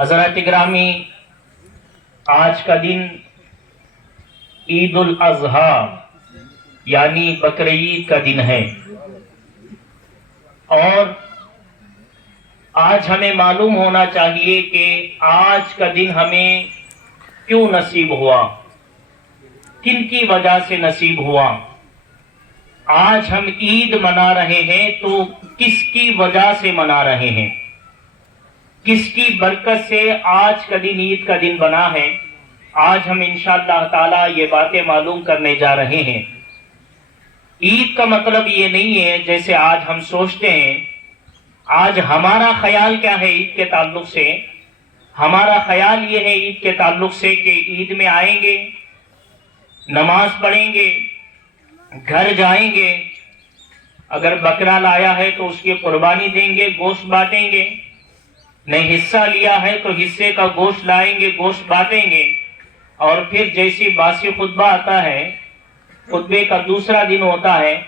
حضرات گرامی، آج کا دن عید الاضحیٰ یعنی بقرعید کا دن ہے، اور آج ہمیں معلوم ہونا چاہیے کہ آج کا دن ہمیں کیوں نصیب ہوا، کن کی وجہ سے نصیب ہوا۔ آج ہم عید منا رہے ہیں تو کس کی وجہ سے منا رہے ہیں، کس کی برکت سے آج کا دن عید کا دن بنا ہے۔ آج ہم انشاءاللہ تعالی یہ باتیں معلوم کرنے جا رہے ہیں۔ عید کا مطلب یہ نہیں ہے جیسے آج ہم سوچتے ہیں۔ آج ہمارا خیال کیا ہے عید کے تعلق سے؟ ہمارا خیال یہ ہے عید کے تعلق سے کہ عید میں آئیں گے، نماز پڑھیں گے، گھر جائیں گے، اگر بکرا لایا ہے تو اس کی قربانی دیں گے، گوشت بانٹیں گے، نہیں حصہ لیا ہے تو حصے کا گوشت لائیں گے، گوشت بانٹیں گے، اور پھر جیسی باسی خطبہ آتا ہے، خطبے کا دوسرا دن ہوتا ہے،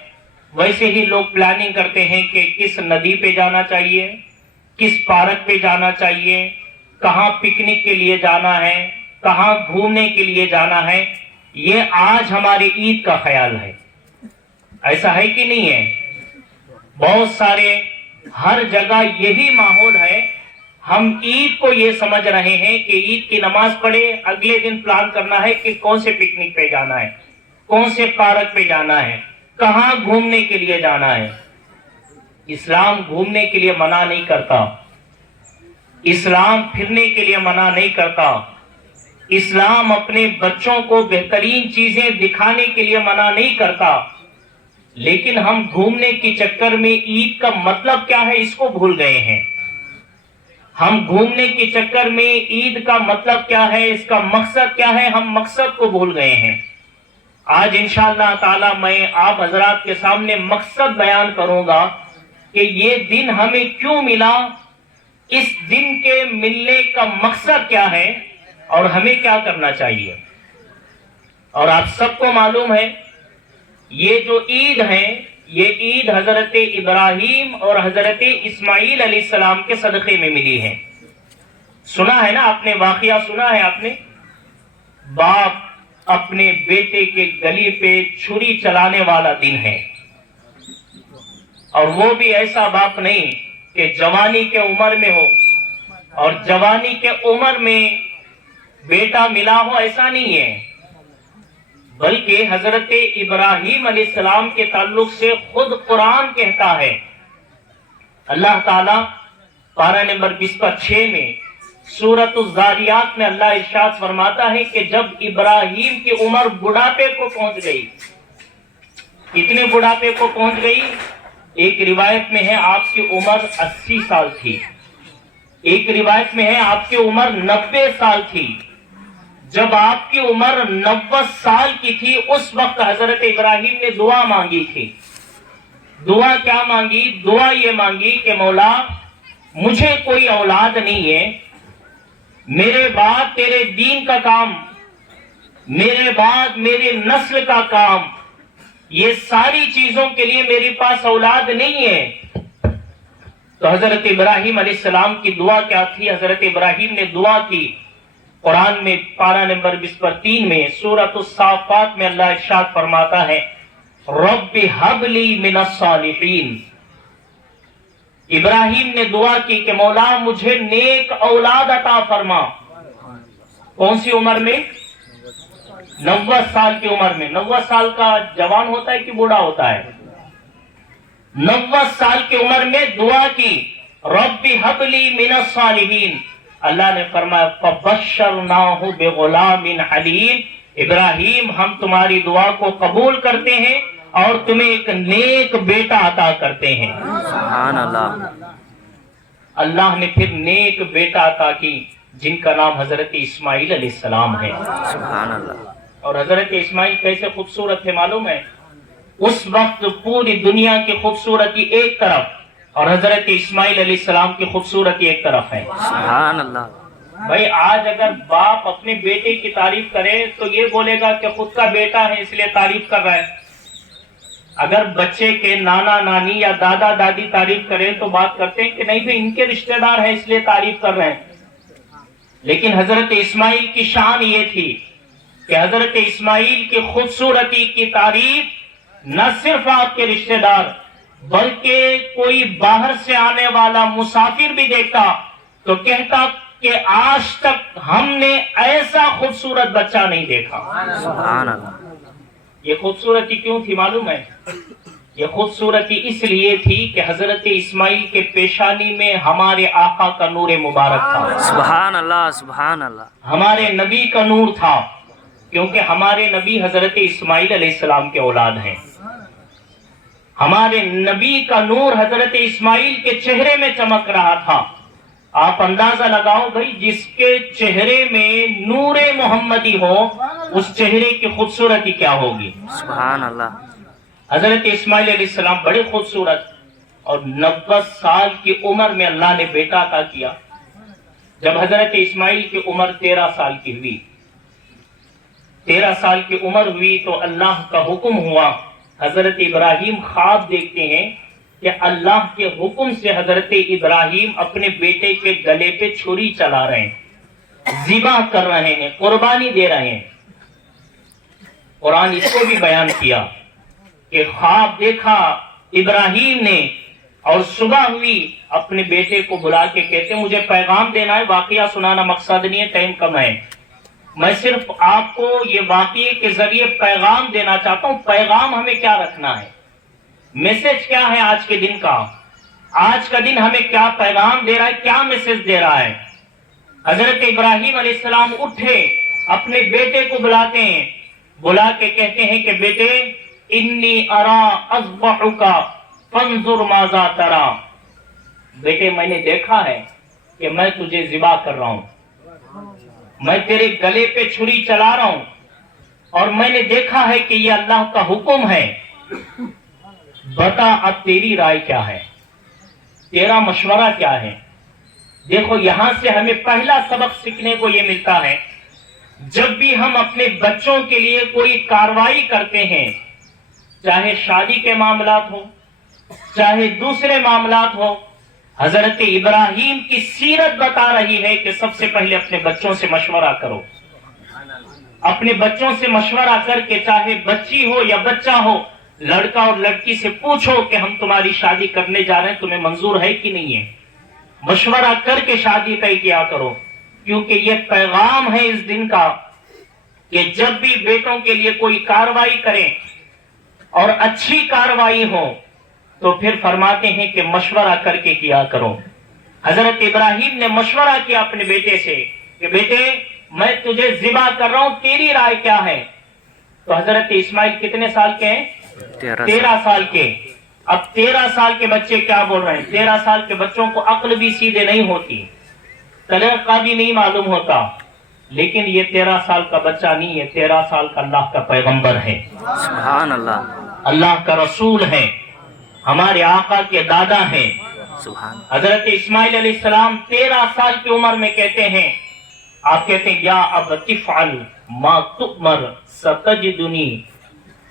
ویسے ہی لوگ پلاننگ کرتے ہیں کہ کس ندی پہ جانا چاہیے، کس پارک پہ جانا چاہیے، کہاں پکنک کے لیے جانا ہے، کہاں گھومنے کے لیے جانا ہے۔ یہ آج ہماری عید کا خیال ہے، ایسا ہے کہ نہیں ہے؟ بہت سارے ہر جگہ یہی ماحول ہے۔ ہم عید کو یہ سمجھ رہے ہیں کہ عید کی نماز پڑھے، اگلے دن پلان کرنا ہے کہ کون سے پکنک پہ جانا ہے، کون سے پارک پہ جانا ہے، کہاں گھومنے کے لیے جانا ہے۔ اسلام گھومنے کے لیے منع نہیں کرتا، اسلام پھرنے کے لیے منع نہیں کرتا، اسلام اپنے بچوں کو بہترین چیزیں دکھانے کے لیے منع نہیں کرتا، لیکن ہم گھومنے کے چکر میں عید کا مطلب کیا ہے اس کو بھول گئے ہیں۔ ہم گھومنے کے چکر میں عید کا مطلب کیا ہے، اس کا مقصد کیا ہے، ہم مقصد کو بھول گئے ہیں۔ آج انشاءاللہ تعالی میں آپ حضرات کے سامنے مقصد بیان کروں گا کہ یہ دن ہمیں کیوں ملا، اس دن کے ملنے کا مقصد کیا ہے اور ہمیں کیا کرنا چاہیے۔ اور آپ سب کو معلوم ہے یہ جو عید ہے، یہ عید حضرت ابراہیم اور حضرت اسماعیل علیہ السلام کے صدقے میں ملی ہے۔ سنا ہے نا آپ نے، واقعہ سنا ہے آپ نے، باپ اپنے بیٹے کے گلی پہ چھری چلانے والا دن ہے، اور وہ بھی ایسا باپ نہیں کہ جوانی کے عمر میں ہو اور جوانی کے عمر میں بیٹا ملا ہو، ایسا نہیں ہے، بلکہ حضرت ابراہیم علیہ السلام کے تعلق سے خود قرآن کہتا ہے۔ اللہ تعالیٰ پارہ نمبر 26 میں سورۃ الذاریات میں اللہ ارشاد فرماتا ہے کہ جب ابراہیم کی عمر بڑھاپے کو پہنچ گئی، کتنے بڑھاپے کو پہنچ گئی؟ ایک روایت میں ہے آپ کی عمر 80 سال تھی، ایک روایت میں ہے آپ کی عمر 90 سال تھی۔ جب آپ کی عمر 90 سال کی تھی اس وقت حضرت ابراہیم نے دعا مانگی تھی۔ دعا کیا مانگی؟ دعا یہ مانگی کہ مولا مجھے کوئی اولاد نہیں ہے، میرے بعد تیرے دین کا کام، میرے بعد میرے نسل کا کام، یہ ساری چیزوں کے لیے میرے پاس اولاد نہیں ہے۔ تو حضرت ابراہیم علیہ السلام کی دعا کیا تھی؟ حضرت ابراہیم نے دعا کی، قرآن میں پارہ نمبر 23 میں سورۃ الصافات میں اللہ ارشاد فرماتا ہے رب ہب لی من الصالحین۔ ابراہیم نے دعا کی کہ مولا مجھے نیک اولاد عطا فرما۔ کون سی عمر میں؟ 90 سال کی عمر میں۔ 90 سال کا جوان ہوتا ہے کہ بوڑھا ہوتا ہے؟ 90 سال کی عمر میں دعا کی رب ہب لی من الصالحین۔ اللہ نے فرمایا فبشرناہ بغلام حلیم، ابراہیم ہم تمہاری دعا کو قبول کرتے ہیں اور تمہیں ایک نیک بیٹا عطا کرتے ہیں۔ سبحان اللہ۔ اللہ نے پھر نیک بیٹا عطا کی جن کا نام حضرت اسماعیل علیہ السلام ہے۔ سبحان اللہ۔ اور حضرت اسماعیل کیسے خوبصورت ہے معلوم ہے؟ اس وقت پوری دنیا کی خوبصورتی ایک طرف اور حضرت اسماعیل علیہ السلام کی خوبصورتی ایک طرف ہے۔ سبحان اللہ۔ بھائی آج اگر باپ اپنے بیٹے کی تعریف کرے تو یہ بولے گا کہ خود کا بیٹا ہے اس لیے تعریف کر رہا ہے، اگر بچے کے نانا نانی یا دادا دادی تعریف کرے تو بات کرتے ہیں کہ نہیں بھائی ان کے رشتہ دار ہیں اس لیے تعریف کر رہے ہیں۔ لیکن حضرت اسماعیل کی شان یہ تھی کہ حضرت اسماعیل کی خوبصورتی کی تعریف نہ صرف آپ کے رشتہ دار بلکہ کوئی باہر سے آنے والا مسافر بھی دیکھتا تو کہتا کہ آج تک ہم نے ایسا خوبصورت بچہ نہیں دیکھا۔ سبحان اللہ۔ یہ خوبصورتی کیوں تھی معلوم ہے؟ یہ خوبصورتی اس لیے تھی کہ حضرت اسماعیل کے پیشانی میں ہمارے آقا کا نور مبارک تھا، سبحان اللہ، سبحان اللہ۔ ہمارے نبی کا نور تھا، کیونکہ ہمارے نبی حضرت اسماعیل علیہ السلام کے اولاد ہیں۔ ہمارے نبی کا نور حضرت اسماعیل کے چہرے میں چمک رہا تھا۔ آپ اندازہ لگاؤ بھائی، جس کے چہرے میں نور محمدی ہو اس چہرے کی خوبصورتی کیا ہوگی؟ سبحان اللہ۔ حضرت اسماعیل علیہ السلام بڑے خوبصورت، اور 90 سال کی عمر میں اللہ نے بیٹا عطا کیا۔ جب حضرت اسماعیل کی عمر 13 سال کی ہوئی، 13 سال کی عمر ہوئی تو اللہ کا حکم ہوا۔ حضرت ابراہیم خواب دیکھتے ہیں کہ اللہ کے حکم سے حضرت ابراہیم اپنے بیٹے کے گلے پہ چھری چلا رہے ہیں، ذبح کر رہے ہیں، قربانی دے رہے ہیں۔ قرآن اس کو بھی بیان کیا کہ خواب دیکھا ابراہیم نے، اور صبح ہوئی اپنے بیٹے کو بلا کے کہتے مجھے پیغام دینا ہے، واقعہ سنانا مقصد نہیں ہے، ٹائم کم ہے، میں صرف آپ کو یہ واقعے کے ذریعے پیغام دینا چاہتا ہوں۔ پیغام ہمیں کیا رکھنا ہے، میسج کیا ہے آج کے دن کا؟ آج کا دن ہمیں کیا پیغام دے رہا ہے، کیا میسج دے رہا ہے؟ حضرت ابراہیم علیہ السلام اٹھے، اپنے بیٹے کو بلاتے ہیں، بلا کے کہتے ہیں کہ بیٹے انی ارا اذبحک فانظر ماذا ترى، بیٹے میں نے دیکھا ہے کہ میں تجھے ذبح کر رہا ہوں، میں تیرے گلے پہ چھری چلا رہا ہوں، اور میں نے دیکھا ہے کہ یہ اللہ کا حکم ہے، بتا اب تیری رائے کیا ہے، تیرا مشورہ کیا ہے؟ دیکھو یہاں سے ہمیں پہلا سبق سیکھنے کو یہ ملتا ہے، جب بھی ہم اپنے بچوں کے لیے کوئی کارروائی کرتے ہیں، چاہے شادی کے معاملات ہو چاہے دوسرے معاملات ہو، حضرت ابراہیم کی سیرت بتا رہی ہے کہ سب سے پہلے اپنے بچوں سے مشورہ کرو، اپنے بچوں سے مشورہ کر کے، چاہے بچی ہو یا بچہ ہو، لڑکا اور لڑکی سے پوچھو کہ ہم تمہاری شادی کرنے جا رہے ہیں، تمہیں منظور ہے کہ نہیں ہے، مشورہ کر کے شادی طے کیا کرو، کیونکہ یہ پیغام ہے اس دن کا کہ جب بھی بیٹوں کے لیے کوئی کارروائی کریں اور اچھی کارروائی ہو تو پھر فرماتے ہیں کہ مشورہ کر کے کیا کرو۔ حضرت ابراہیم نے مشورہ کیا اپنے بیٹے سے کہ بیٹے میں تجھے ذبح کر رہا ہوں، تیری رائے کیا ہے؟ تو حضرت اسماعیل کتنے سال کے ہیں؟ 13 سال کے۔ اب 13 سال کے بچے کیا بول رہے ہیں؟ 13 سال کے بچوں کو عقل بھی سیدھے نہیں ہوتی، طریقہ بھی نہیں معلوم ہوتا، لیکن یہ 13 سال کا بچہ نہیں ہے، 13 سال کا اللہ کا پیغمبر ہے، سبحان اللہ، اللہ کا رسول ہے، ہمارے آقا کے دادا ہیں۔ سبحان حضرت اسماعیل علیہ السلام 13 سال کی عمر میں کہتے ہیں، آپ کہتے ہیں یا ابت افعل ما تؤمر ستجدنی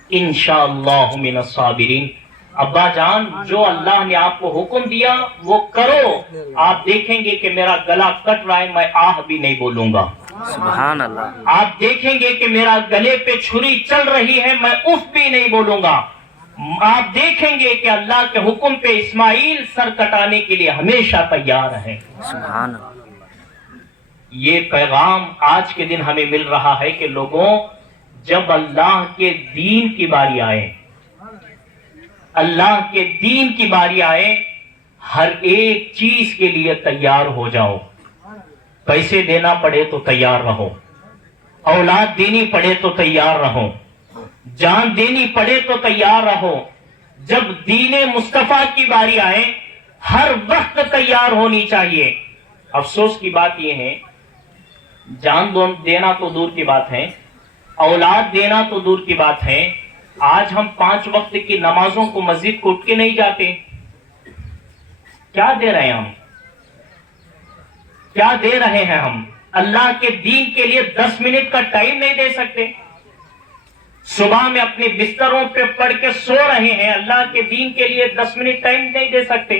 انشاءاللہ من الصابرین، ابا جان جو اللہ نے آپ کو حکم دیا وہ کرو، آپ دیکھیں گے کہ میرا گلا کٹ رہا ہے، میں آہ بھی نہیں بولوں گا، سبحان اللہ، آپ دیکھیں گے کہ میرا گلے پہ چھری چل رہی ہے، میں اف بھی نہیں بولوں گا، آپ دیکھیں گے کہ اللہ کے حکم پہ اسماعیل سر کٹانے کے لیے ہمیشہ تیار ہے۔ سبحان اللہ۔ یہ پیغام آج کے دن ہمیں مل رہا ہے کہ لوگوں جب اللہ کے دین کی باری آئے، اللہ کے دین کی باری آئے، ہر ایک چیز کے لیے تیار ہو جاؤ، پیسے دینا پڑے تو تیار رہو، اولاد دینی پڑے تو تیار رہو، جان دینی پڑے تو تیار رہو، جب دین مصطفیٰ کی باری آئے ہر وقت تیار ہونی چاہیے۔ افسوس کی بات یہ ہے جان دینا تو دور کی بات ہے، اولاد دینا تو دور کی بات ہے، آج ہم 5 وقت کی نمازوں کو مسجد کو اٹھ کے نہیں جاتے، کیا دے رہے ہیں ہم؟ کیا دے رہے ہیں ہم؟ اللہ کے دین کے لیے 10 منٹ کا ٹائم نہیں دے سکتے، صبح میں اپنے بستروں پہ پڑھ کے سو رہے ہیں، اللہ کے دین کے لیے 10 منٹ ٹائم نہیں دے سکتے۔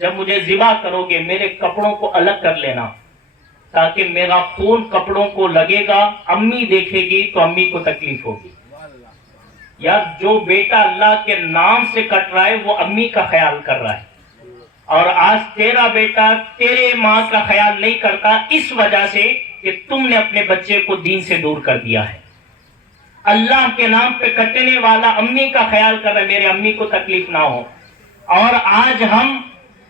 جب مجھے ذبح کرو گے میرے کپڑوں کو الگ کر لینا، تاکہ میرا خون کپڑوں کو لگے گا، امی دیکھے گی تو امی کو تکلیف ہوگی۔ یار جو بیٹا اللہ کے نام سے کٹ رہا ہے وہ امی کا خیال کر رہا ہے، اور آج تیرا بیٹا تیرے ماں کا خیال نہیں کرتا، اس وجہ سے کہ تم نے اپنے بچے کو دین سے دور کر دیا ہے۔ اللہ کے نام پہ کٹنے والا امی کا خیال کر رہا ہے، میرے امی کو تکلیف نہ ہو، اور آج ہم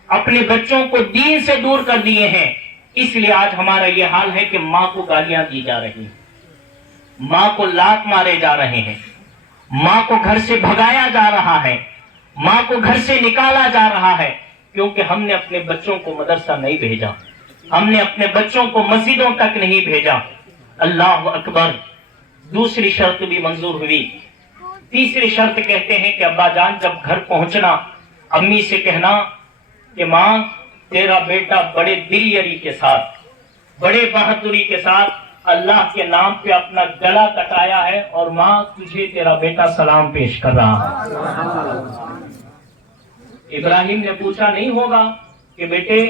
اپنے بچوں کو دین سے دور کر دیے ہیں، اس لیے آج ہمارا یہ حال ہے کہ ماں کو گالیاں دی جا رہی ہیں، ماں کو لات مارے جا رہے ہیں، ماں کو گھر سے بھگایا جا رہا ہے، ماں کو گھر سے نکالا جا رہا ہے، کیونکہ ہم نے اپنے بچوں کو مدرسہ نہیں بھیجا، ہم نے اپنے بچوں کو مسجدوں تک نہیں بھیجا۔ اللہ اکبر۔ دوسری شرط بھی منظور ہوئی۔ تیسری شرط کہتے ہیں کہ ابا جان جب گھر پہنچنا امی سے کہنا کہ ماں تیرا بیٹا بڑے دلیری کے ساتھ، بڑے بہادری کے ساتھ اللہ کے نام پہ اپنا گلا کٹایا ہے، اور ماں تجھے تیرا بیٹا سلام پیش کر رہا ہے۔ ابراہیم نے پوچھا نہیں ہوگا کہ بیٹے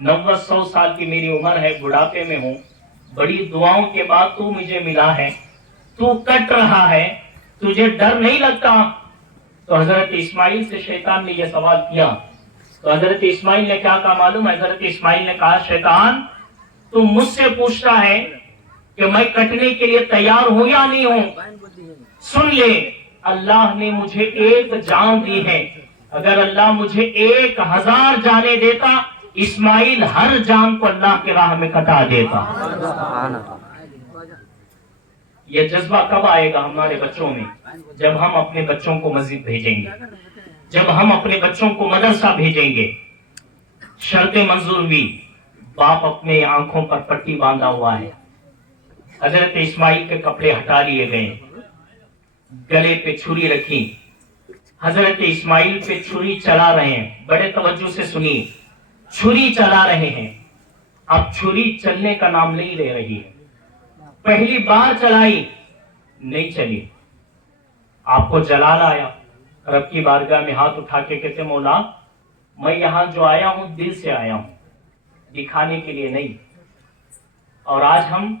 90-100 سال کی میری عمر ہے، بڑھاپے میں ہوں، بڑی دعاؤں کے بعد تو مجھے ملا ہے، تو کٹ رہا ہے، تجھے ڈر نہیں لگتا؟ تو حضرت اسماعیل سے شیطان نے یہ سوال کیا، تو حضرت اسماعیل نے کیا کہا معلوم ہے؟ حضرت اسماعیل نے کہا شیطان تو مجھ سے پوچھتا ہے کہ میں کٹنے کے لیے تیار ہوں یا نہیں ہوں؟ سن لے، اللہ نے مجھے ایک جان دی ہے، اگر اللہ مجھے 1000 جانیں دیتا، اسماعیل ہر جان کو اللہ کے راہ میں کٹا دیتا۔ سبحان اللہ۔ یہ جذبہ کب آئے گا ہمارے بچوں میں؟ جب ہم اپنے بچوں کو مسجد بھیجیں گے، جب ہم اپنے بچوں کو مدرسہ بھیجیں گے۔ شرطیں منظور ہوئی، باپ اپنے آنکھوں پر پٹی باندھا ہوا ہے، حضرت اسماعیل کے کپڑے ہٹا لیے گئے، گلے پہ چھری رکھی، حضرت اسماعیل پہ چھری چلا رہے ہیں، بڑے توجہ سے سنیے، چھری چلا رہے ہیں۔ اب چھری چلنے کا نام نہیں لے رہی ہے، پہلی بار چلائی نہیں چلی، آپ کو جلال آیا، رب کی بارگاہ میں ہاتھ اٹھا کے کہتے مولا میں یہاں جو آیا ہوں دل سے آیا ہوں، دکھانے کے لیے نہیں۔ اور آج ہم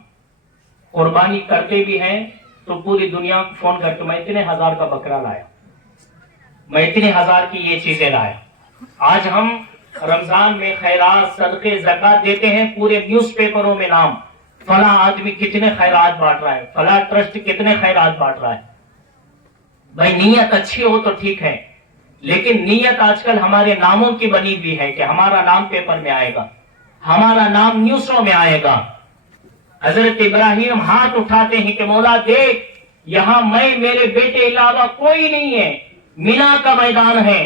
قربانی کرتے بھی ہیں تو پوری دنیا کو فون کر کے میں اتنے 1000 کا بکرا لایا، میں اتنے 1000 کی یہ چیزیں لایا۔ آج ہم رمضان میں خیرات صدقے زکات دیتے ہیں، پورے نیوز پیپروں میں نام، فلاں آدمی کتنے خیرات بانٹ رہا ہے، فلاں ٹرسٹ کتنے خیرات بانٹ رہا ہے۔ بھائی نیت اچھی ہو تو ٹھیک ہے، لیکن نیت آج کل ہمارے ناموں کی بنی ہوئی ہے کہ ہمارا نام پیپر میں آئے گا، ہمارا نام نیوزوں میں آئے گا۔ حضرت ابراہیم ہاتھ اٹھاتے ہیں کہ مولا دیکھ یہاں میں میرے بیٹے علاوہ کوئی نہیں ہے، مینا کا میدان ہے،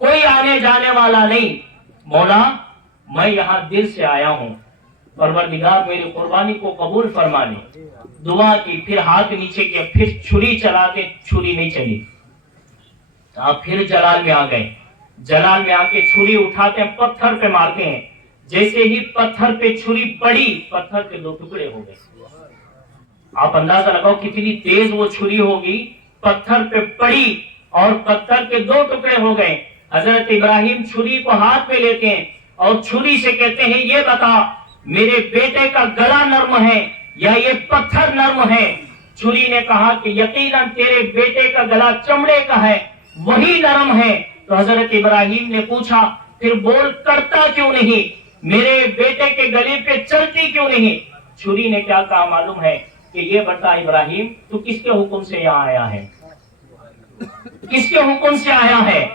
کوئی آنے جانے والا نہیں، مولا میں یہاں دل سے آیا ہوں، پروردگار میری قربانی کو قبول فرما لے۔ دعا کی، پھر ہاتھ نیچے کیا، پھر چھری چلاتے، چھری نہیں چلی، آپ پھر جلال میں آ گئے، جلال میں آ کے چھری اٹھاتے ہیں، پتھر پہ مارتے ہیں، جیسے ہی پتھر پہ چھری پڑی پتھر کے 2 ٹکڑے ہو گئے۔ آپ اندازہ لگاؤ کتنی تیز وہ چھری ہوگی، پتھر پہ پڑی اور پتھر کے 2 ٹکڑے ہو گئے۔ حضرت ابراہیم چھری کو ہاتھ میں لیتے ہیں اور چھری سے کہتے ہیں یہ بتا میرے بیٹے کا گلا نرم ہے یا یہ پتھر نرم ہے؟ چھری نے کہا کہ یقیناً تیرے بیٹے کا گلا چمڑے کا ہے، وہی نرم ہے۔ تو حضرت ابراہیم نے پوچھا پھر بول کرتا کیوں نہیں، میرے بیٹے کے گلے پہ چلتی کیوں نہیں؟ چھری نے کیا کہا معلوم ہے کہ یہ بتا ابراہیم تو کس کے حکم سے یہاں آیا ہے، کس کے حکم سے آیا ہے؟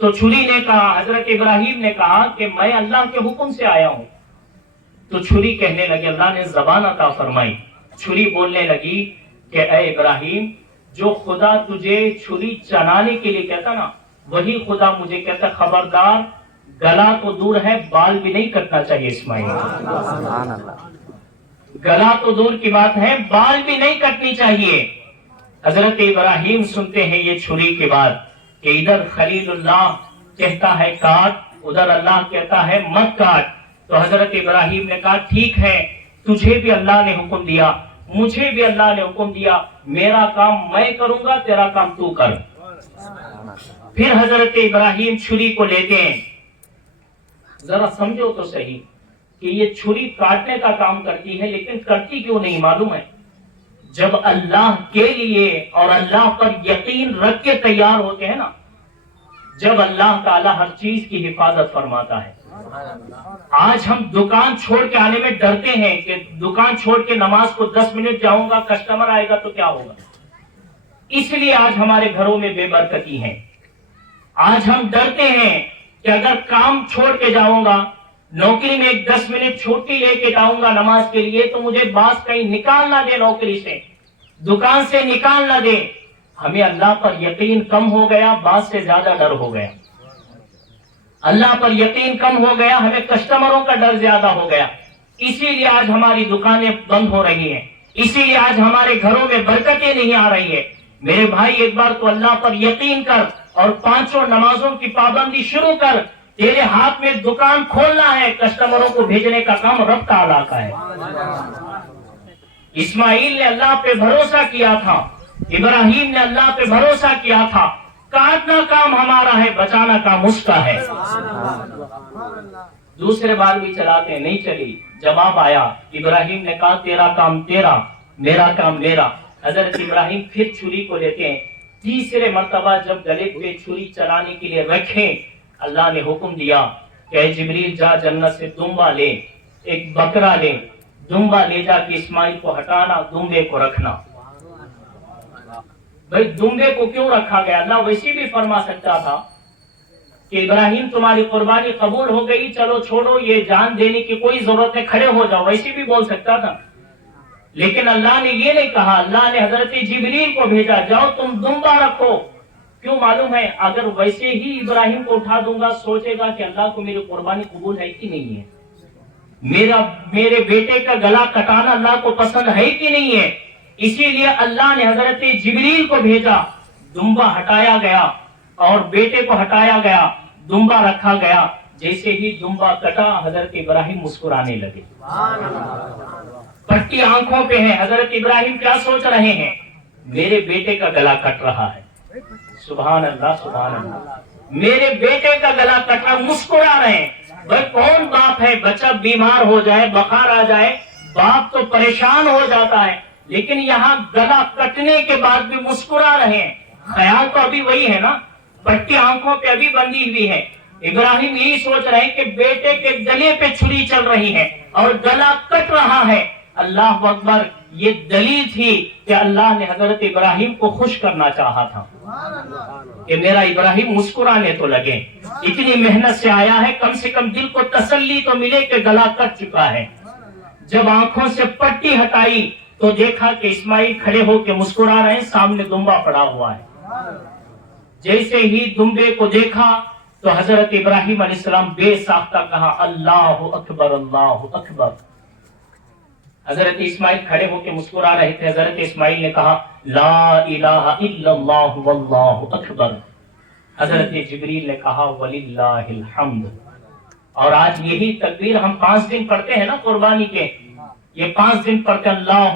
تو چھری نے کہا، حضرت ابراہیم نے کہا کہ میں اللہ کے حکم سے آیا ہوں۔ تو چھری کہنے لگی، اللہ نے زبان عطا فرمائی، چھری بولنے لگی کہ اے ابراہیم جو خدا تجھے چھری چلانے کے لیے کہتا نا، وہی خدا مجھے کہتا خبردار گلا تو دور ہے بال بھی نہیں کٹنا چاہیے اسماعیل، سبحان اللہ۔ گلا تو دور کی بات ہے بال بھی نہیں کٹنی چاہیے۔ حضرت ابراہیم سنتے ہیں یہ چھری کی بات کہ ادھر خلیل اللہ کہتا ہے کاٹ، ادھر اللہ کہتا ہے مت کاٹ۔ تو حضرت ابراہیم نے کہا ٹھیک ہے، تجھے بھی اللہ نے حکم دیا، مجھے بھی اللہ نے حکم دیا، میرا کام میں کروں گا، تیرا کام تو کر۔ پھر حضرت ابراہیم چھری کو لیتے ہیں ذرا سمجھو تو صحیح کہ یہ چھری کاٹنے کا کام کرتی ہے، لیکن کرتی کیوں نہیں معلوم ہے؟ جب اللہ کے لیے اور اللہ پر یقین رکھ کے تیار ہوتے ہیں نا، جب اللہ تعالیٰ ہر چیز کی حفاظت فرماتا ہے۔ آج ہم دکان چھوڑ کے آنے میں ڈرتے ہیں کہ دکان چھوڑ کے نماز کو 10 منٹ جاؤں گا، کسٹمر آئے گا تو کیا ہوگا، اس لیے آج ہمارے گھروں میں بے برکتی ہے۔ آج ہم ڈرتے ہیں کہ اگر کام چھوڑ کے جاؤں گا، نوکری میں 10 منٹ چھٹی لے کے جاؤں گا نماز کے لیے، تو مجھے باس کہیں نکال نہ دے، نوکری سے، دکان سے نکال نہ دے۔ ہمیں اللہ پر یقین کم ہو گیا، باس سے زیادہ ڈر ہو گیا۔ اللہ پر یقین کم ہو گیا، ہمیں کسٹمروں کا ڈر زیادہ ہو گیا، اسی لیے آج ہماری دکانیں بند ہو رہی ہیں، اسی لیے آج ہمارے گھروں میں برکتیں نہیں آ رہی ہیں۔ میرے بھائی، ایک بار تو اللہ پر یقین کر اور 5 نمازوں کی پابندی شروع کر۔ تیرے ہاتھ میں دکان کھولنا ہے، کسٹمروں کو بھیجنے کا کام رب تعالیٰ کا ہے۔ اسماعیل نے اللہ پہ بھروسہ کیا تھا، ابراہیم نے اللہ پہ بھروسہ کیا تھا۔ کاٹنا کام ہمارا ہے، بچانا کام اس کا ہے۔ دوسرے بار بھی چلاتے ہیں، نہیں چلی، جواب آیا، ابراہیم نے کہا تیرا کام تیرا، میرا کام میرا۔ حضرت ابراہیم پھر چھری کو لیتے ہیں، تیسرے مرتبہ جب گلے پہ چھری چلانے کے لیے رکھیں، اللہ نے حکم دیا کہ اے جبریل جا جنت سے دمبا لے، ایک بکرا لے، دمبا لے جا کے اسماعیل کو ہٹانا، دمبے کو رکھنا۔ بھائی دمبے کو کیوں رکھا گیا؟ اللہ ویسے بھی فرما سکتا تھا کہ ابراہیم تمہاری قربانی قبول ہو گئی، چلو چھوڑو، یہ جان دینے کی کوئی ضرورت نہیں، کھڑے ہو جاؤ، ویسے بھی بول سکتا تھا۔ لیکن اللہ نے یہ نہیں کہا، اللہ نے حضرت جبریل کو بھیجا، جاؤ تم دمبا رکھو۔ کیوں معلوم ہے؟ اگر ویسے ہی ابراہیم کو اٹھا دوں گا، سوچے گا کہ اللہ کو میری قربانی قبول ہے کہ نہیں ہے، میرے بیٹے کا گلا کٹانا اللہ کو پسند ہے کہ نہیں ہے۔ اسی لیے اللہ نے حضرت جبریل کو بھیجا، دمبا ہٹایا گیا اور بیٹے کو ہٹایا گیا، دمبا رکھا گیا۔ جیسے ہی دمبا کٹا، حضرت ابراہیم مسکرانے لگے، پٹی آنکھوں پہ ہے۔ حضرت ابراہیم کیا سوچ رہے ہیں؟ میرے بیٹے کا گلا کٹ رہا ہے، سبحان اللہ سبحان اللہ، میرے بیٹے کا گلا کٹ رہا، مسکرا رہے ہیں۔ بھائی کون باپ ہے، بچہ بیمار ہو جائے، بخار آ جائے، باپ تو پریشان ہو جاتا ہے، لیکن یہاں گلا کٹنے کے بعد بھی مسکرا رہے ہیں۔ خیال تو ابھی وہی ہے نا، پٹی آنکھوں پہ ابھی بندھی ہوئی ہے۔ ابراہیم یہی سوچ رہے ہیں کہ بیٹے کے گلے پہ چھری چل رہی ہے اور گلا کٹ رہا ہے۔ اللہ اکبر، یہ دلیل تھی کہ اللہ نے حضرت ابراہیم کو خوش کرنا چاہا تھا کہ میرا ابراہیم مسکرانے تو لگے، اتنی محنت سے آیا ہے، کم سے کم دل کو تسلی تو ملے کہ گلا کٹ چکا ہے۔ جب آنکھوں سے پٹی ہٹائی تو دیکھا کہ اسماعیل کھڑے ہو کے مسکرا رہے ہیں، سامنے دمبا پڑا ہوا ہے۔ جیسے ہی دمبے کو دیکھا تو حضرت ابراہیم علیہ السلام بے ساختہ کہا اللہ اکبر اللہ اکبر۔ حضرت اسماعیل کھڑے ہو کے مسکرا رہے تھے، حضرت اسماعیل نے کہا لا الہ الا اللہ واللہ اکبر۔ حضرت جبریل نے کہا وللہ الحمد۔ اور آج یہی تکبیر ہم 5 دن پڑھتے ہیں نا قربانی کے، یہ 5 دن پڑھتے ہیں، اللہ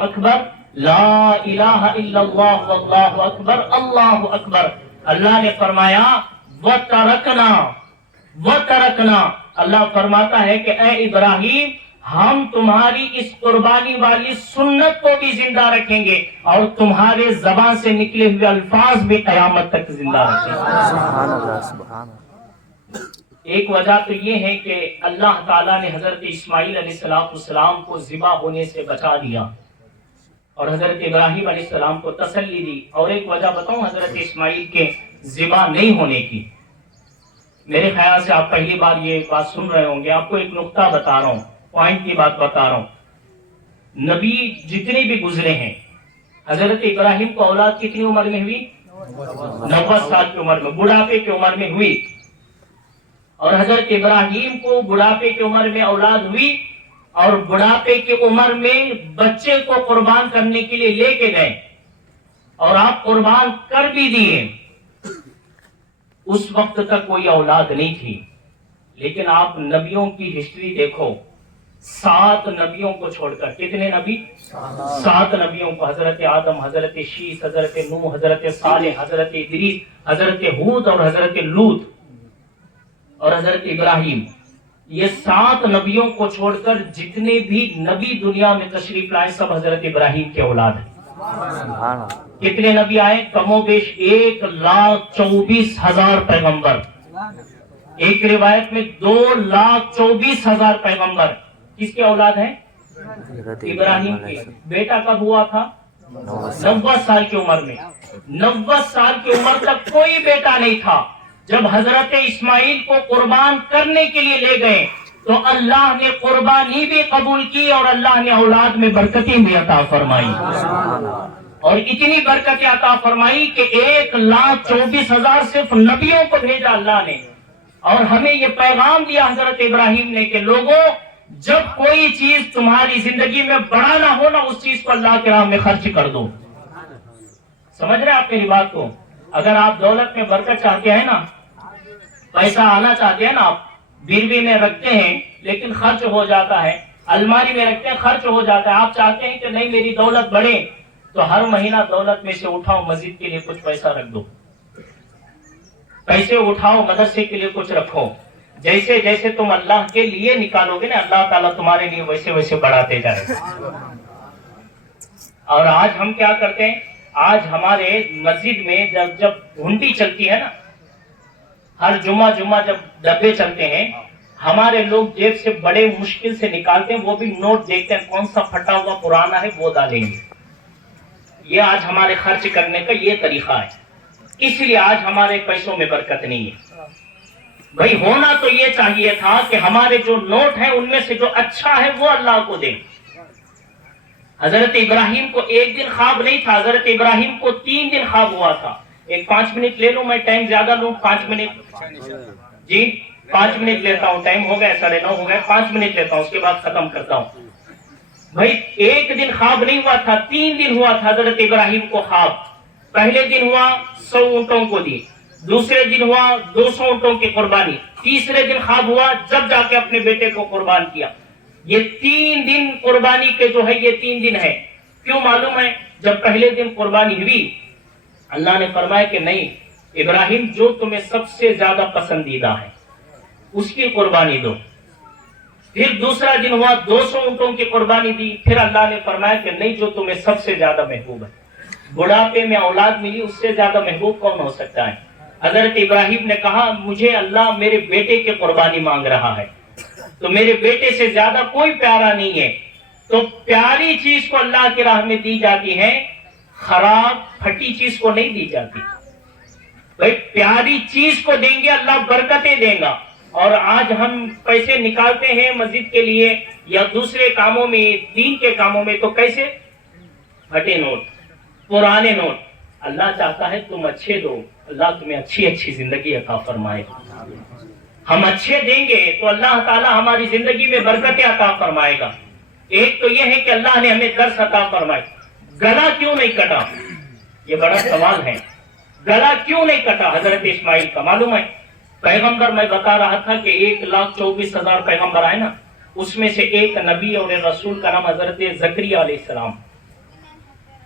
اکبر، لا الہ الا اللہ واللہ اکبر، اللہ اکبر۔ اللہ نے فرمایا وَتَرَكْنَا، اللہ فرماتا ہے کہ اے ابراہیم، ہم تمہاری اس قربانی والی سنت کو بھی زندہ رکھیں گے اور تمہارے زبان سے نکلے ہوئے الفاظ بھی قیامت تک زندہ رکھیں گے۔ سبحان اللہ سبحان اللہ۔ ایک وجہ تو یہ ہے کہ اللہ تعالیٰ نے حضرت اسماعیل علیہ السلام کو ذبح ہونے سے بچا دیا اور حضرت ابراہیم علیہ السلام کو تسلی دی۔ اور ایک وجہ بتاؤں حضرت اسماعیل کے ذبح نہیں ہونے کی، میرے خیال سے آپ پہلی بار یہ بات سن رہے ہوں گے، آپ کو ایک نقطہ بتا رہا ہوں، پوائنٹ کی بات بتا رہا ہوں۔ نبی جتنے بھی گزرے ہیں، حضرت ابراہیم کو اولاد کتنی عمر میں ہوئی؟ 90 سال کی عمر میں، بڑھاپے کی عمر میں ہوئی۔ اور حضرت ابراہیم کو بڑھاپے کی عمر میں اولاد ہوئی اور بڑھاپے کی عمر میں بچے کو قربان کرنے کے لیے لے کے گئے اور آپ قربان کر بھی دیے۔ اس وقت تک کوئی اولاد نہیں تھی، لیکن آپ نبیوں کی ہسٹری دیکھو، 7 نبیوں کو چھوڑ کر، کتنے نبی؟ 7 نبیوں کو، حضرت آدم، حضرت شیس، حضرت نوح، حضرت صالح، حضرت ادریس، حضرت ہود اور حضرت لوط۔ اور حضرت ابراہیم، یہ 7 نبیوں کو چھوڑ کر جتنے بھی نبی دنیا میں تشریف لائے سب حضرت ابراہیم کے اولاد ہیں۔ سبحان اللہ۔ کتنے نبی آئے؟ کم و بیش 1,24,000 پیغمبر، ایک روایت میں 2,24,000 پیغمبر کس کے اولاد ہیں؟ حضرت ابراہیم علیہ کے۔ السلام۔ بیٹا کب ہوا تھا؟ 90 سال کی عمر میں۔ 90 سال کی عمر تک کوئی بیٹا نہیں تھا۔ جب حضرت اسماعیل کو قربان کرنے کے لیے لے گئے تو اللہ نے قربانی بھی قبول کی اور اللہ نے اولاد میں برکتیں بھی عطا فرمائی، اور اتنی برکتیں عطا فرمائی کہ 1,24,000 صرف نبیوں کو بھیجا اللہ نے، اور ہمیں یہ پیغام دیا حضرت ابراہیم نے کہ لوگوں، جب کوئی چیز تمہاری زندگی میں بڑا نہ ہو نا، اس چیز کو اللہ کے راہ میں خرچ کر دو۔ سمجھ رہے آپ میری بات کو؟ اگر آپ دولت میں برکت چاہتے ہیں نا، پیسہ آنا چاہتے ہیں نا، آپ بیروی میں رکھتے ہیں لیکن خرچ ہو جاتا ہے، الماری میں رکھتے ہیں خرچ ہو جاتا ہے، آپ چاہتے ہیں کہ نہیں میری دولت بڑھے، تو ہر مہینہ دولت میں سے اٹھاؤ مسجد کے لیے کچھ پیسہ رکھ دو، پیسے اٹھاؤ مدرسے کے لیے کچھ رکھو۔ جیسے جیسے تم اللہ کے لیے نکالو گے نا، اللہ تعالیٰ تمہارے لیے ویسے ویسے بڑھاتے جائے گا۔ اور آج ہم کیا کرتے ہیں؟ آج ہمارے مسجد میں جب گھنٹی چلتی ہے نا، ہر جمعہ جب ڈبے چلتے ہیں، ہمارے لوگ جیب سے بڑے مشکل سے نکالتے ہیں، وہ بھی نوٹ دیکھتے ہیں کون سا پھٹا ہوا پرانا ہے وہ ڈالیں گے۔ یہ آج ہمارے خرچ کرنے کا یہ طریقہ ہے، اس لیے آج ہمارے پیسوں میں برکت نہیں ہے۔ بھائی ہونا تو یہ چاہیے تھا کہ ہمارے جو نوٹ ہیں ان میں سے جو اچھا ہے وہ اللہ کو دیں۔ حضرت ابراہیم کو ایک دن خواب نہیں تھا، حضرت ابراہیم کو 3 دن خواب ہوا تھا۔ ایک 5 منٹ لے لوں، میں ٹائم زیادہ لوں، 5 منٹ جی 5 منٹ لیتا ہوں، ٹائم ہو گیا 9:30 ہو گیا، 5 منٹ لیتا ہوں، اس کے بعد ختم کرتا ہوں۔ بھائی ایک دن خواب نہیں ہوا تھا، 3 دن ہوا تھا حضرت ابراہیم کو خواب۔ پہلے دن ہوا 100 اونٹوں کو دی، دوسرے دن ہوا 200 اونٹوں کی قربانی، تیسرے دن خواب ہوا جب جا کے اپنے بیٹے کو قربان کیا۔ یہ 3 دن قربانی کے جو ہے، یہ 3 دن ہے۔ کیوں معلوم ہے؟ جب پہلے دن قربانی ہوئی، اللہ نے فرمایا کہ نہیں ابراہیم، جو تمہیں سب سے زیادہ پسندیدہ ہے اس کی قربانی دو۔ پھر دوسرا دن ہوا 200 اونٹوں کی قربانی دی، پھر اللہ نے فرمایا کہ نہیں، جو تمہیں سب سے زیادہ محبوب ہے۔ بڑھاپے میں اولاد ملی، اس سے زیادہ محبوب کون ہو سکتا ہے؟ حضرت ابراہیم نے کہا مجھے اللہ میرے بیٹے کی قربانی مانگ رہا ہے، تو میرے بیٹے سے زیادہ کوئی پیارا نہیں ہے۔ تو پیاری چیز کو اللہ کی راہ میں دی جاتی ہے، خراب پھٹی چیز کو نہیں دی جاتی۔ بھائی پیاری چیز کو دیں گے اللہ برکتیں دے گا۔ اور آج ہم پیسے نکالتے ہیں مسجد کے لیے یا دوسرے کاموں میں، دین کے کاموں میں، تو کیسے؟ پھٹے نوٹ، پرانے نوٹ۔ اللہ چاہتا ہے تم اچھے دو، اللہ تمہیں اچھی اچھی زندگی عطا فرمائے گا۔ ہم اچھے دیں گے تو اللہ تعالی ہماری زندگی میں برکتیں عطا فرمائے گا۔ ایک تو یہ ہے کہ اللہ نے ہمیں درس عطا فرمائے۔ گلا کیوں نہیں کٹا؟ یہ بڑا سوال ہے، گلا کیوں نہیں کٹا حضرت اسماعیل کا؟ معلوم ہے پیغمبر، میں بتا رہا تھا کہ 1,24,000 پیغمبر آئے نا، اس میں سے ایک نبی اور رسول کا نام حضرت زکریا علیہ السلام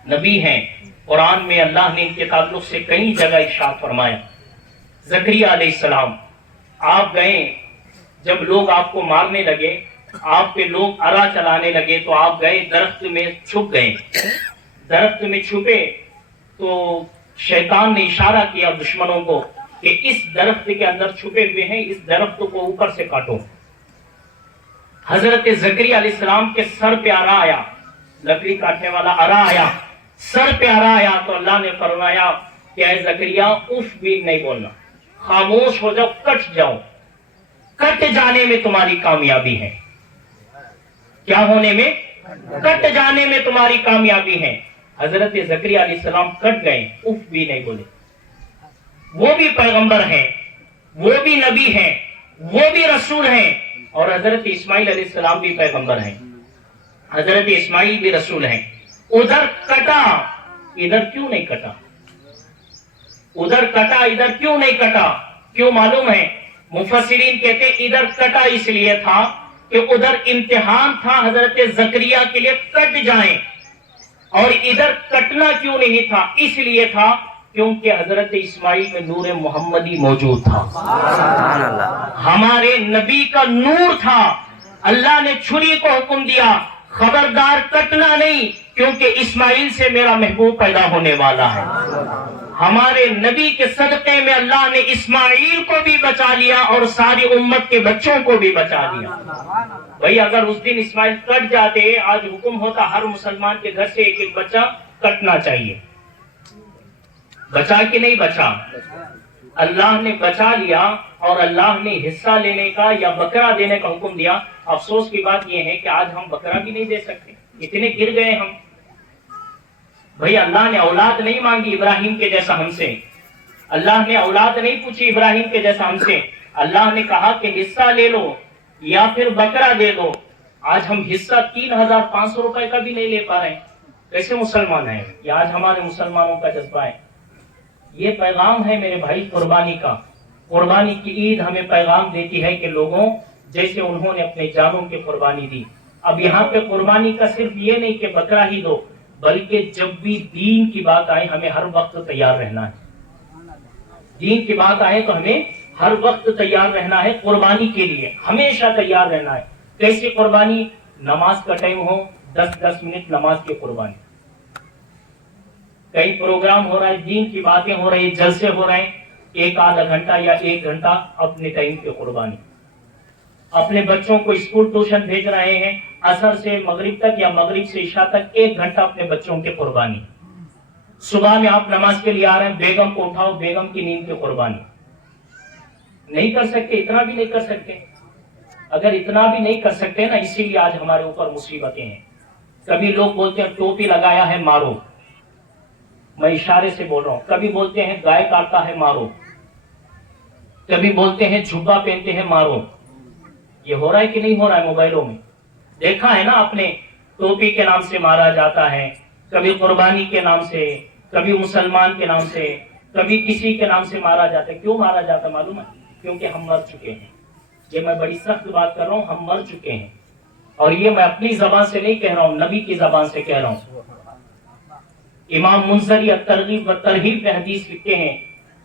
نبی ہیں۔ قرآن میں اللہ نے ان کے تعلق سے کئی جگہ ارشاد فرمایا۔ زکریا علیہ السلام آپ گئے، جب لوگ آپ کو مارنے لگے، آپ پہ لوگ ارا چلانے لگے، تو آپ گئے درخت میں چھپ گئے۔ درخت میں چھپے تو شیطان نے اشارہ کیا دشمنوں کو کہ اس درخت کے اندر چھپے ہوئے ہیں، اس درخت کو اوپر سے کاٹو۔ حضرت زکریا علیہ السلام کے سر پہ ارا آیا، لکڑی کاٹنے والا ارا آیا، سر پہ ارا آیا، تو اللہ نے فرمایا کہ اے زکریا اف بھی نہیں بولنا، خاموش ہو جاؤ، کٹ جاؤ۔ کٹ جانے میں تمہاری کامیابی ہے۔ کیا ہونے میں؟ کٹ جانے میں تمہاری کامیابی ہے۔ حضرت زکریا علیہ السلام کٹ گئے، اف بھی نہیں بولے۔ وہ بھی پیغمبر ہیں، وہ بھی نبی ہیں، وہ بھی رسول ہیں، اور حضرت اسماعیل علیہ السلام بھی پیغمبر ہیں، حضرت اسماعیل بھی رسول ہیں۔ ادھر کٹا، ادھر کیوں نہیں کٹا؟ ادھر کٹا، ادھر کیوں نہیں کٹا؟ کیوں معلوم ہے؟ مفسرین کہتے ہیں ادھر کٹا اس لیے تھا کہ ادھر امتحان تھا حضرت زکریا کے لیے کٹ جائیں، اور ادھر کٹنا کیوں نہیں تھا؟ اس لیے تھا کیونکہ حضرت اسماعیل میں نور محمدی موجود تھا، سبحان اللہ، ہمارے نبی کا نور تھا۔ اللہ نے چھری کو حکم دیا خبردار کٹنا نہیں، کیونکہ اسماعیل سے میرا محبوب پیدا ہونے والا ہے۔ ہمارے نبی کے صدقے میں اللہ نے اسماعیل کو بھی بچا لیا اور ساری امت کے بچوں کو بھی بچا لیا۔ بھئی اگر اس دن اسماعیل کٹ جاتے، آج حکم ہوتا ہر مسلمان کے گھر سے ایک ایک بچہ کٹنا چاہیے۔ بچا کہ نہیں بچا؟ اللہ نے بچا لیا اور اللہ نے حصہ لینے کا یا بکرا دینے کا حکم دیا۔ افسوس کی بات یہ ہے کہ آج ہم بکرا بھی نہیں دے سکتے، اتنے گر گئے ہم۔ بھئی اللہ نے اولاد نہیں مانگی ابراہیم کے جیسا ہم سے، اللہ نے اولاد نہیں پوچھی ابراہیم کے جیسا ہم سے، اللہ نے کہا کہ حصہ لے لو یا پھر بکرا دے دو۔ آج ہم حصہ 3500 روپے کا بھی نہیں لے پا رہے ہیں، کیسے مسلمان ہیں؟ یہ آج ہمارے مسلمانوں کا جذبہ ہے۔ یہ پیغام ہے میرے بھائی قربانی کا۔ قربانی کی عید ہمیں پیغام دیتی ہے کہ لوگوں جیسے انہوں نے اپنے جانوں کی قربانی دی، اب یہاں پہ قربانی کا صرف یہ نہیں کہ بکرا ہی دو، بلکہ جب بھی دین کی بات آئے ہمیں ہر وقت تیار رہنا ہے۔ دین کی بات آئے تو ہمیں ہر وقت تیار رہنا ہے، قربانی کے لیے ہمیشہ تیار رہنا ہے۔ کیسی قربانی؟ نماز کا ٹائم ہو 10 منٹ نماز کی قربانی، کئی پروگرام ہو رہا ہے، دین کی باتیں ہو رہی، جلسے ہو رہے ہیں، 1 گھنٹہ یا 1 گھنٹہ اپنے ٹائم کی قربانی۔ اپنے بچوں کو اسکول ٹیوشن بھیج رہے ہیں، عصر سے مغرب تک یا مغرب سے عشاء تک 1 گھنٹہ اپنے بچوں کی قربانی۔ صبح میں آپ نماز کے لیے آ رہے ہیں، بیگم کو اٹھاؤ، بیگم کی نیند کی قربانی۔ نہیں کر سکتے، اتنا بھی نہیں کر سکتے۔ اگر اتنا بھی نہیں کر سکتے نا، اسی لیے آج ہمارے اوپر مصیبتیں ہیں۔ کبھی لوگ بولتے ہیں ٹوپی لگایا ہے مارو، میں اشارے سے بول رہا ہوں۔ کبھی بولتے ہیں گائے کاٹتا ہے مارو، کبھی بولتے ہیں جھبا پہنتے ہیں مارو۔ یہ ہو رہا ہے کہ نہیں ہو رہا ہے؟ موبائلوں میں دیکھا ہے نا آپ نے، ٹوپی کے نام سے مارا جاتا ہے، کبھی قربانی کے نام سے، کبھی مسلمان کے نام سے، کبھی کسی کے نام سے مارا جاتا ہے۔ کیوں مارا جاتا ہے معلوم ہے؟ کیونکہ ہم مر چکے ہیں۔ یہ میں بڑی سخت بات کر رہا ہوں، ہم مر چکے ہیں، اور یہ میں اپنی زبان سے نہیں کہہ رہا ہوں، نبی کی زبان سے کہہ رہا ہوں۔ امام منذری الترغیب و ترہیب میں حدیث لکھتے ہیں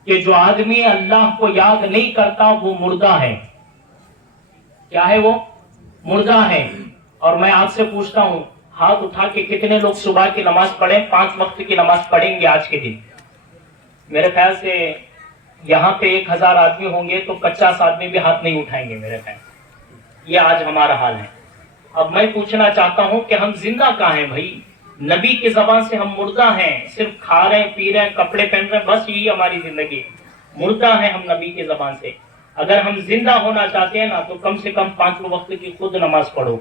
کہ جو آدمی اللہ کو یاد نہیں کرتا وہ مردہ ہے۔ کیا ہے وہ؟ مردہ ہے۔ اور میں آپ سے پوچھتا ہوں، ہاتھ اٹھا کے کتنے لوگ صبح کی نماز پڑھیں، 5 وقت کی نماز پڑھیں گے آج کے دن؟ میرے خیال سے یہاں پہ 1000 آدمی ہوں گے تو 50 آدمی بھی ہاتھ نہیں اٹھائیں گے میرے خیال۔ یہ آج ہمارا حال ہے۔ اب میں پوچھنا چاہتا ہوں کہ ہم زندہ کہاں ہیں بھائی؟ نبی کی زبان سے ہم مردہ ہیں، صرف کھا رہے ہیں، پی رہے ہیں، کپڑے پہن رہے ہیں، بس یہی ہماری زندگی۔ مردہ ہیں ہم نبی کی زبان سے۔ اگر ہم زندہ ہونا چاہتے ہیں نا تو کم سے کم 5 وقت کی خود نماز پڑھو،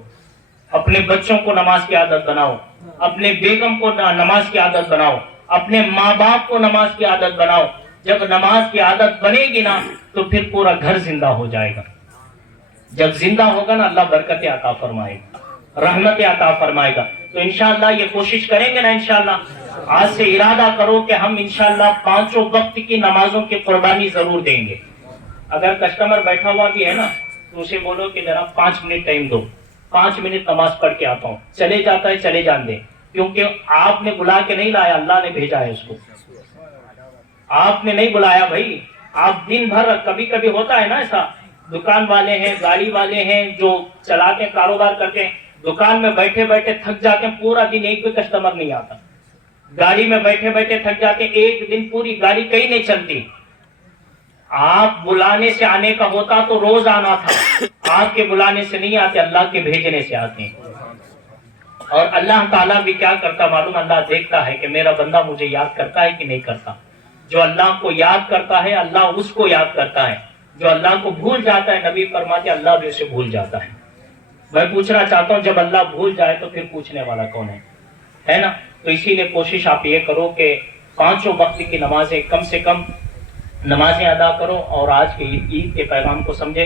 اپنے بچوں کو نماز کی عادت بناؤ، اپنے بیگم کو نماز کی عادت بناؤ، اپنے ماں باپ کو نماز کی عادت بناؤ۔ جب نماز کی عادت بنے گی نا تو پھر پورا گھر زندہ ہو جائے گا۔ جب زندہ ہوگا نا اللہ برکتیں عطا فرمائے گا، رحمتیں عطا فرمائے گا۔ تو انشاءاللہ یہ کوشش کریں گے نا انشاءاللہ، آج سے ارادہ کرو کہ ہم انشاءاللہ 5 وقت کی نمازوں کی قربانی ضرور دیں گے۔ اگر کسٹمر بیٹھا ہوا بھی ہے نا تو اسے بولو کہ ذرا 5 منٹ ٹائم دو، 5 منٹ نماز پڑھ کے آتا ہوں، چلے جاتا ہے چلے جان دیں، کیونکہ آپ نے بلا کے نہیں لایا، اللہ نے بھیجا ہے اس کو، آپ نے نہیں بلایا بھائی۔ آپ دن بھر، کبھی کبھی ہوتا ہے نا ایسا، دکان والے ہیں، گاڑی والے ہیں جو چلاتے ہیں، کاروبار کرتے ہیں، دکان میں بیٹھے بیٹھے تھک جاتے ہیں، پورا دن ایک بھی کسٹمر نہیں آتا، گاڑی میں بیٹھے بیٹھے تھک جاتے ہیں، ایک دن پوری گاڑی کہیں نہیں چلتی۔ آپ بلانے سے آنے کا ہوتا تو روز آنا تھا، آپ کے بلانے سے نہیں آتے، اللہ کے بھیجنے سے آتے ہیں۔ اور اللہ تعالیٰ بھی کیا کرتا معلوم؟ اللہ دیکھتا ہے کہ میرا بندہ مجھے یاد کرتا ہے کہ نہیں کرتا۔ جو اللہ کو یاد کرتا ہے اللہ اس کو یاد کرتا ہے، جو اللہ کو بھول جاتا ہے نبی فرماتے اللہ بھی اسے بھول جاتا ہے۔ میں پوچھنا چاہتا ہوں جب اللہ بھول جائے تو پھر پوچھنے والا کون ہے نا؟ تو اسی لیے کوشش آپ یہ کرو کہ 5 وقت کی نمازیں کم سے کم نمازیں ادا کرو اور آج کے عید کے پیغام کو سمجھے۔